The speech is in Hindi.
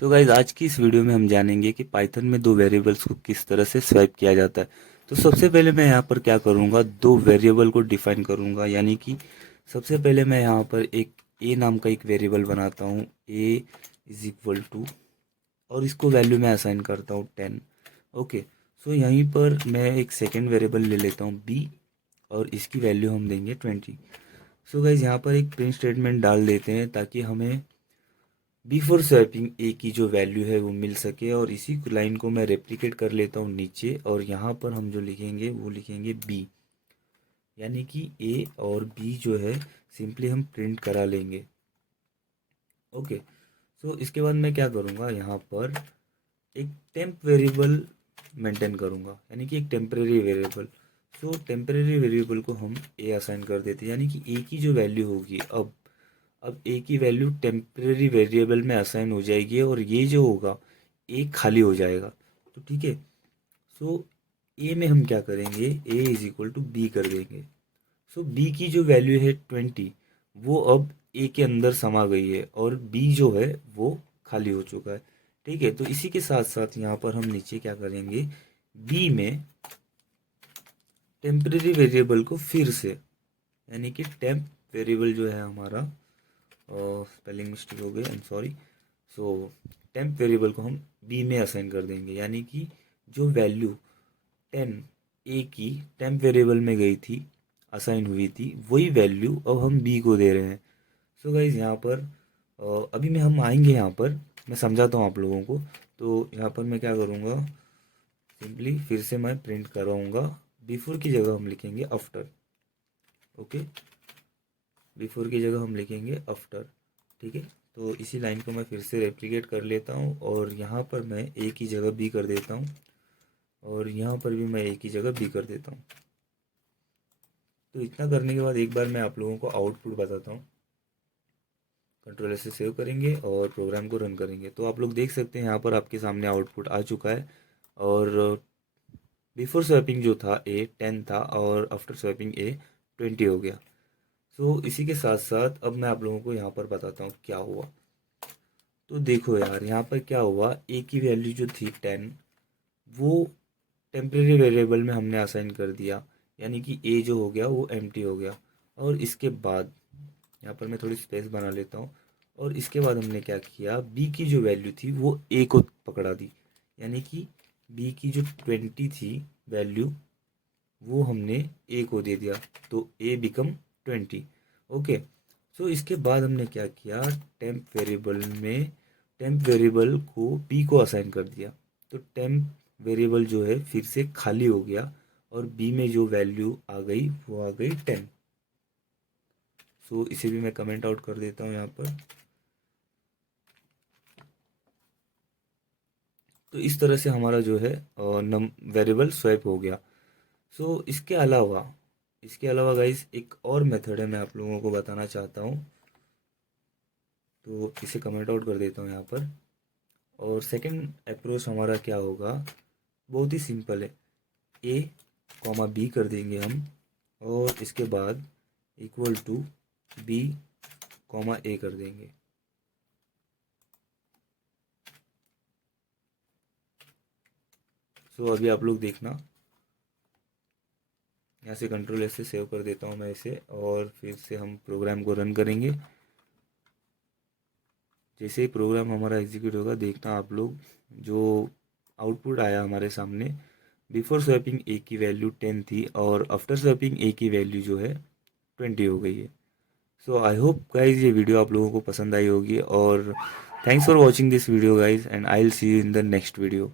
सो गाइज आज की इस वीडियो में हम जानेंगे कि पाइथन में दो वेरिएबल्स को किस तरह से स्वैप किया जाता है। तो सबसे पहले मैं यहाँ पर क्या करूँगा, दो वेरिएबल को डिफाइन करूँगा। यानी कि सबसे पहले मैं यहाँ पर एक ए नाम का एक वेरिएबल बनाता हूँ, ए इज इक्वल टू, और इसको वैल्यू मैं असाइन करता हूँ 10। ओके, सो यहीं पर मैं एक सेकेंड वेरिएबल ले लेता हूँ बी, और इसकी वैल्यू हम देंगे 20। सो गाइज यहाँ पर एक प्रिंट स्टेटमेंट डाल देते हैं ताकि हमें बिफोर स्वैपिंग ए की जो वैल्यू है वो मिल सके। और इसी लाइन को मैं रेप्लिकेट कर लेता हूँ नीचे, और यहाँ पर हम जो लिखेंगे वो लिखेंगे बी। यानी कि ए और बी जो है सिंपली हम प्रिंट करा लेंगे। ओके, सो इसके बाद मैं क्या करूँगा, यहाँ पर एक टेम्प वेरिएबल मेंटेन करूँगा, यानी कि एक टेम्परेरी वेरिएबल। सो टेम्परेरी वेरिएबल को हम ए असाइन कर देते हैं, यानी कि ए की जो वैल्यू होगी, अब ए की वैल्यू टेम्परेरी वेरिएबल में असाइन हो जाएगी, और ये जो होगा ए खाली हो जाएगा। तो ठीक है, सो ए में हम क्या करेंगे, ए इज इक्वल टू बी कर देंगे। सो बी की जो वैल्यू है 20, वो अब ए के अंदर समा गई है, और बी जो है वो खाली हो चुका है। ठीक है, तो इसी के साथ साथ यहाँ पर हम नीचे क्या करेंगे, बी में टेम्परेरी वेरिएबल को फिर से, यानी कि टेम्प वेरिएबल जो है हमारा, स्पेलिंग मिस्टेक हो गई, I am sorry. So temp variable को हम बी में असाइन कर देंगे, यानी कि जो वैल्यू 10 ए की टेम्प वेरिएबल में गई थी, असाइन हुई थी, वही वैल्यू अब हम बी को दे रहे हैं। सो गाइज यहाँ पर अभी में हम आएंगे, यहाँ पर मैं समझाता हूँ आप लोगों को। तो यहाँ पर मैं क्या करूँगा, सिंपली फिर से मैं प्रिंट कराऊँगा, बिफोर की जगह हम लिखेंगे आफ्टर। ओके, बिफोर की जगह हम लिखेंगे आफ्टर। ठीक है, तो इसी लाइन को मैं फिर से रेप्लिकेट कर लेता हूँ, और यहाँ पर मैं ए की जगह बी कर देता हूँ, और यहाँ पर भी मैं ए की जगह बी कर देता हूँ। तो इतना करने के बाद एक बार मैं आप लोगों को आउटपुट बताता हूँ। कंट्रोल से सेव करेंगे और प्रोग्राम को रन करेंगे, तो आप लोग देख सकते हैं यहाँ पर आपके सामने आउटपुट आ चुका है। और बिफोर स्वैपिंग जो था ए 10 था, और आफ्टर स्वैपिंग ए 20 हो गया। सो इसी के साथ साथ अब मैं आप लोगों को यहाँ पर बताता हूँ क्या हुआ। तो देखो यार, यहाँ पर क्या हुआ, ए की वैल्यू जो थी 10, वो टेम्परेरी वेरिएबल में हमने असाइन कर दिया, यानी कि ए जो हो गया वो एम्प्टी हो गया। और इसके बाद यहाँ पर मैं थोड़ी स्पेस बना लेता हूँ, और इसके बाद हमने क्या किया, बी की जो वैल्यू थी वो ए को पकड़ा दी, यानी कि बी की जो 20 थी वैल्यू, वो हमने ए को दे दिया, तो ए बिकम 20। ओके, सो इसके बाद हमने क्या किया, टेम्प वेरिएबल में टेम्प वेरिएबल को बी को असाइन कर दिया, तो टेम्प वेरिएबल जो है फिर से खाली हो गया, और बी में जो वैल्यू आ गई वो आ गई 10। सो इसे भी मैं कमेंट आउट कर देता हूँ यहाँ पर। तो इस तरह से हमारा जो है नम वेरिएबल स्वैप हो गया। सो इसके अलावा गाइस एक और मेथड है, मैं आप लोगों को बताना चाहता हूँ। तो इसे कमेंट आउट कर देता हूँ यहाँ पर। और सेकंड अप्रोच हमारा क्या होगा, बहुत ही सिंपल है, ए कॉमा बी कर देंगे हम, और इसके बाद इक्वल टू बी कॉमा ए कर देंगे। सो अभी आप लोग देखना, यहाँ से कंट्रोल ऐसे सेव कर देता हूँ मैं इसे, और फिर से हम प्रोग्राम को रन करेंगे। जैसे ही प्रोग्राम हमारा एग्जीक्यूट होगा, देखना आप लोग, जो आउटपुट आया हमारे सामने, बिफोर स्वैपिंग ए की वैल्यू 10 थी, और आफ्टर स्वैपिंग ए की वैल्यू जो है 20 हो गई है। सो आई होप गाइज ये वीडियो आप लोगों को पसंद आई होगी, और thanks for watching this video guys, and I will see you in the next video.